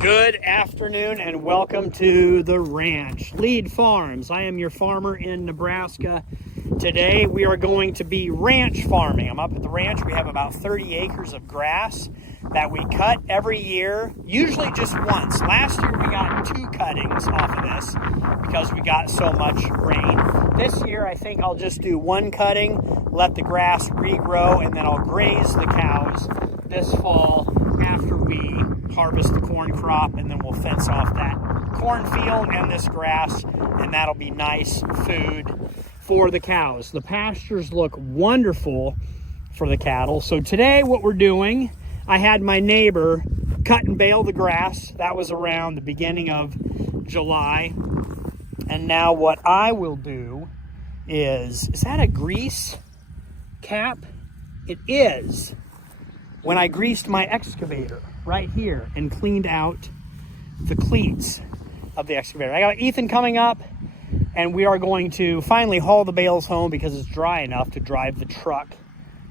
Good afternoon and welcome to the ranch, Lead Farms. I am your farmer in Nebraska. Today we are going to be ranch farming. I'm up at the ranch. We have about 30 acres of grass that we cut every year, usually just once. Last year we got 2 cuttings off of this because we got so much rain. This year I think I'll just do 1 cutting, let the grass regrow, and then I'll graze the cows this fall after we harvest the corn crop, and then we'll fence off that cornfield and this grass, and that'll be nice food for the cows. The pastures look wonderful for the cattle. So today what we're doing, I had my neighbor cut and bale the grass. That was around the beginning of July. And now what I will do is that a grease cap? It is. When I greased my excavator right here and cleaned out the cleats of the excavator. I got Ethan coming up, and we are going to finally haul the bales home because it's dry enough to drive the truck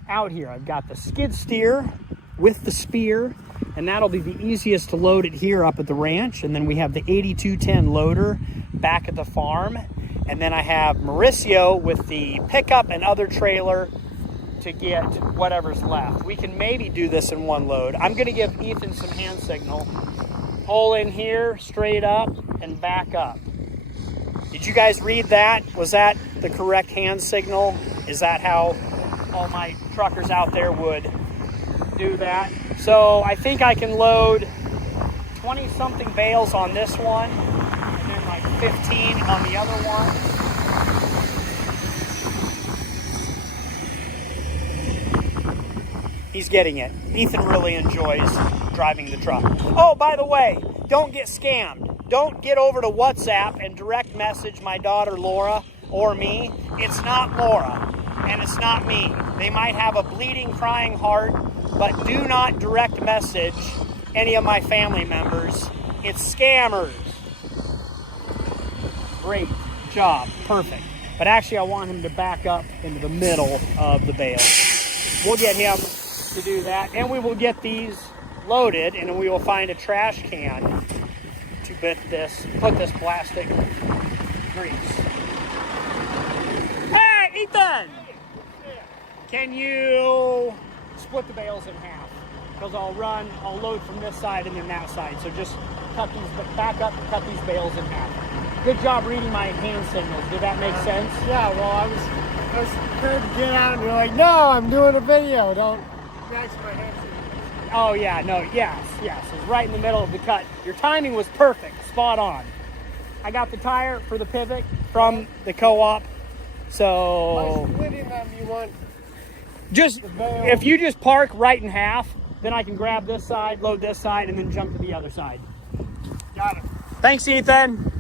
out here. I've got the skid steer with the spear, and that'll be the easiest to load it here up at the ranch. And then we have the 8210 loader back at the farm. And then I have Mauricio with the pickup and other trailer to get whatever's left. We can maybe do this in 1 load. I'm gonna give Ethan some hand signal. Pull in here, straight up, and back up. Did you guys read that? Was that the correct hand signal? Is that how all my truckers out there would do that? So I think I can load 20 something bales on this one, and then like 15 on the other one. He's getting it. Ethan really enjoys driving the truck. Oh, by the way, don't get scammed. Don't get over to WhatsApp and direct message my daughter Laura or me. It's not Laura, and it's not me. They might have a bleeding, crying heart, but do not direct message any of my family members. It's scammers. Great job. Perfect. But actually, I want him to back up into the middle of the bale. We'll get him to do that, and we will get these loaded, and we will find a trash can to put this plastic grease. Hey, Ethan! Can you split the bales in half? Because I'll load from this side and then that side. So just cut these, back up and cut these bales in half. Good job reading my hand signals. Did that make sense? Yeah, well, I was prepared to get out and you're like, no, I'm doing a video. Don't match my hand signals. Oh yeah, no, yes. It's right in the middle of the cut. Your timing was perfect, spot on. I got the tire for the pivot from the co-op. So by splitting them, you want just, if you just park right in half, then I can grab this side, load this side, and then jump to the other side. Got it. Thanks, Ethan.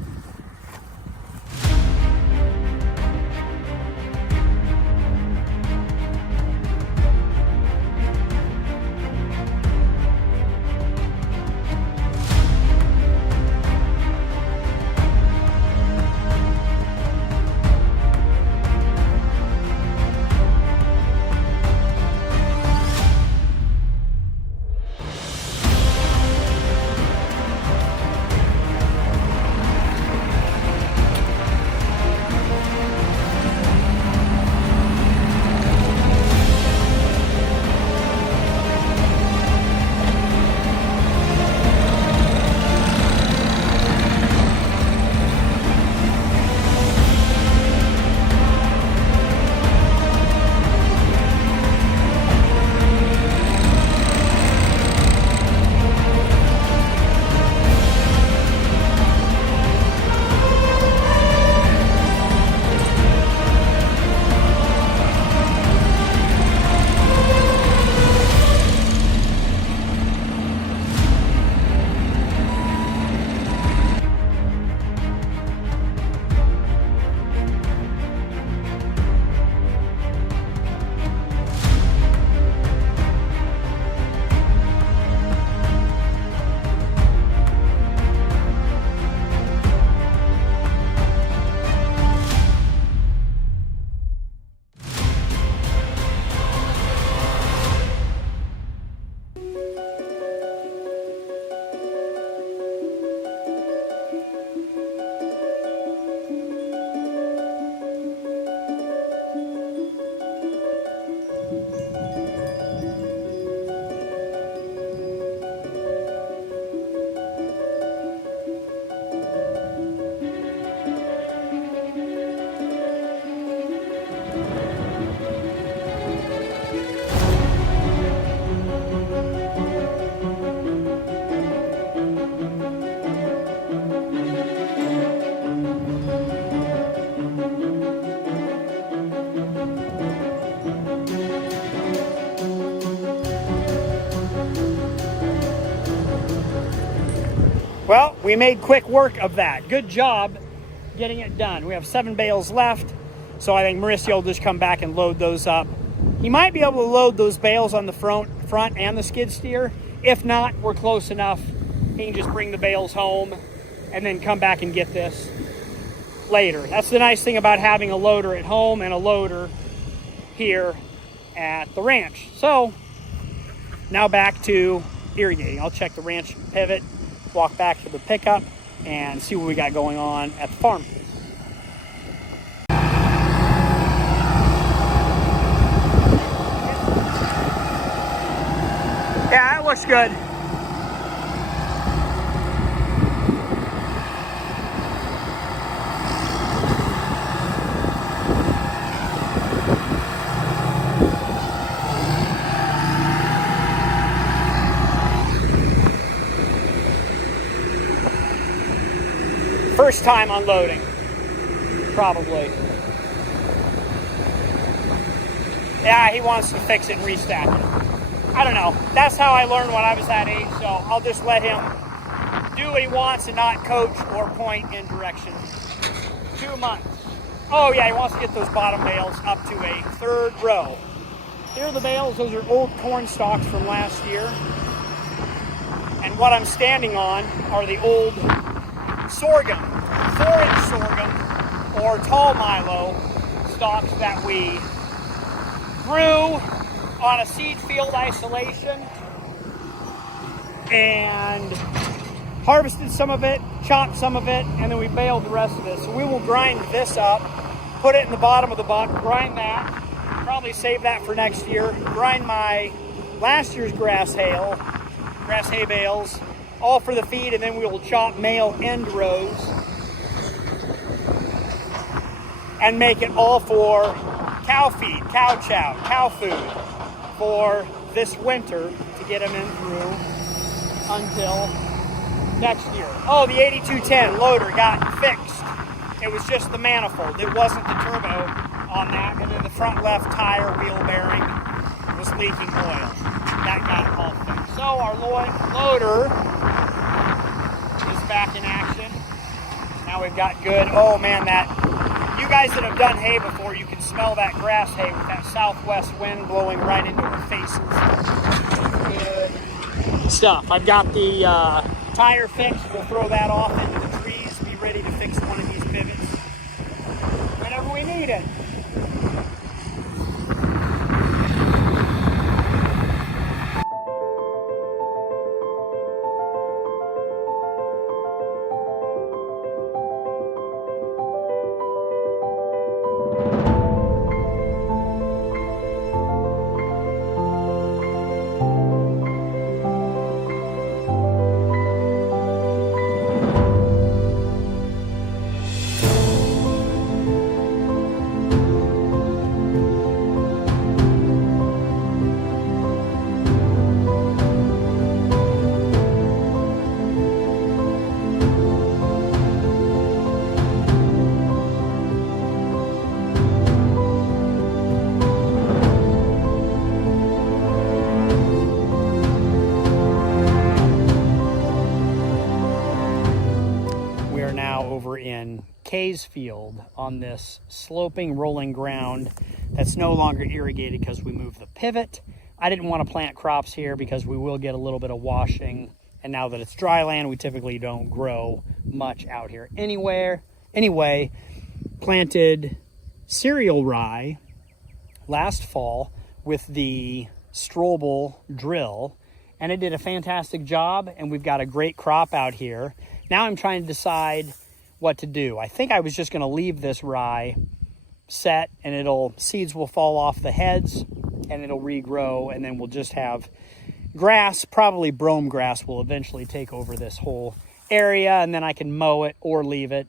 Well, we made quick work of that. Good job getting it done. We have 7 bales left, so I think Mauricio will just come back and load those up. He might be able to load those bales on the front and the skid steer. If not, we're close enough. He can just bring the bales home and then come back and get this later. That's the nice thing about having a loader at home and a loader here at the ranch. So now back to irrigating. I'll check the ranch pivot, walk back to the pickup, and see what we got going on at the farm. Yeah, it looks good. First time unloading, probably. Yeah, he wants to fix it and restack it. I don't know. That's how I learned when I was that age, so I'll just let him do what he wants and not coach or point in direction. 2 months. Oh yeah, he wants to get those bottom bales up to a 3rd row. Here are the bales. Those are old corn stalks from last year. And what I'm standing on are the old sorghum, 4-inch sorghum, or tall milo stalks that we grew on a seed field isolation and harvested some of it, chopped some of it, and then we baled the rest of it. So we will grind this up, put it in the bottom of the buck, grind that, probably save that for next year, grind my last year's grass hay bales, all for the feed, and then we will chop male end rows and make it all for cow feed, cow chow, cow food for this winter to get them in through until next year. Oh, the 8210 loader got fixed. It was just the manifold. It wasn't the turbo on that, and then the front left tire wheel bearing was leaking oil. That got all fixed. So our loader is back in action. Now we've got good, oh man, you guys that have done hay before, you can smell that grass hay with that southwest wind blowing right into our faces. Good stuff. I've got the tire fixed. We'll throw that off into the trees, be ready to fix one of these pivots whenever we need it. In Kay's field on this sloping rolling ground that's no longer irrigated because we moved the pivot. I didn't want to plant crops here because we will get a little bit of washing, and now that it's dry land, we typically don't grow much out here anyway. Planted cereal rye last fall with the Strobel drill, and it did a fantastic job, and we've got a great crop out here. Now I'm trying to decide what to do. I think I was just going to leave this rye set, and seeds will fall off the heads and it'll regrow, and then we'll just have grass. Probably brome grass will eventually take over this whole area, and then I can mow it or leave it.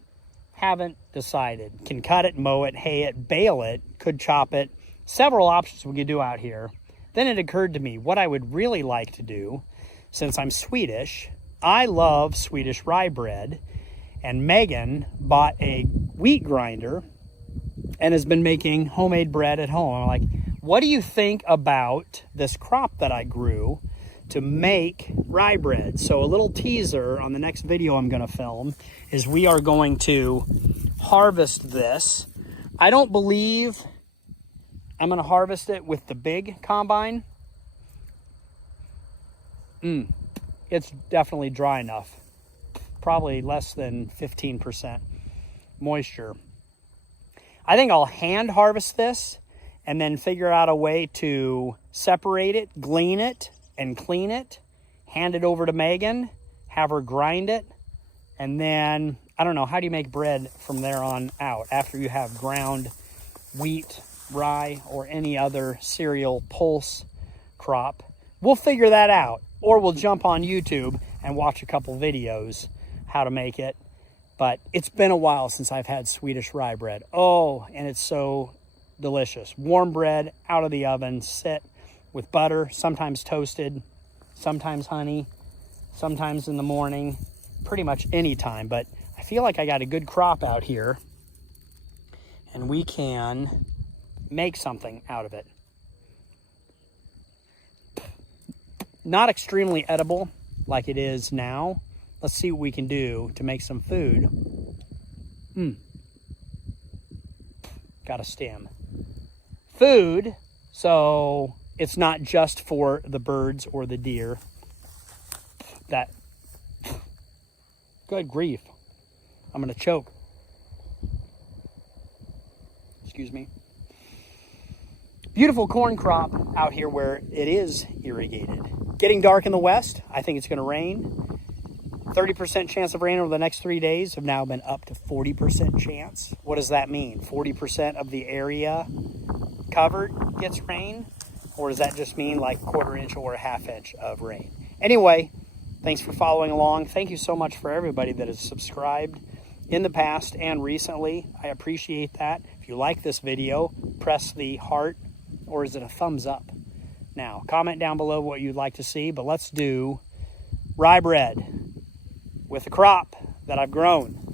Haven't decided. Can cut it, mow it, hay it, bale it, could chop it. Several options we could do out here. Then it occurred to me what I would really like to do, since I'm Swedish. I love Swedish rye bread. And Megan bought a wheat grinder and has been making homemade bread at home. I'm like, what do you think about this crop that I grew to make rye bread. So a little teaser on the next video I'm going to film is we are going to harvest this. I don't believe I'm going to harvest it with the big combine. It's definitely dry enough. Probably less than 15% moisture. I think I'll hand harvest this and then figure out a way to separate it, glean it, and clean it, hand it over to Megan, have her grind it, and then, I don't know, how do you make bread from there on out after you have ground wheat, rye, or any other cereal pulse crop? We'll figure that out, or we'll jump on YouTube and watch a couple videos how to make it. But it's been a while since I've had Swedish rye bread. Oh, and it's so delicious. Warm bread out of the oven, sit with butter, sometimes toasted, sometimes honey, sometimes in the morning, pretty much any time. But I feel like I got a good crop out here, and we can make something out of it. Not extremely edible like it is now. Let's see what we can do to make some food. Got a stem. Food, so it's not just for the birds or the deer. That, good grief. I'm gonna choke. Excuse me. Beautiful corn crop out here where it is irrigated. Getting dark in the west. I think it's gonna rain. 30% chance of rain over the next 3 days have now been up to 40% chance. What does that mean? 40% of the area covered gets rain? Or does that just mean like 1/4 inch or a 1/2 inch of rain? Anyway, thanks for following along. Thank you so much for everybody that has subscribed in the past and recently. I appreciate that. If you like this video, press the heart, or is it a thumbs up? Now, comment down below what you'd like to see, but let's do rye bread with a crop that I've grown.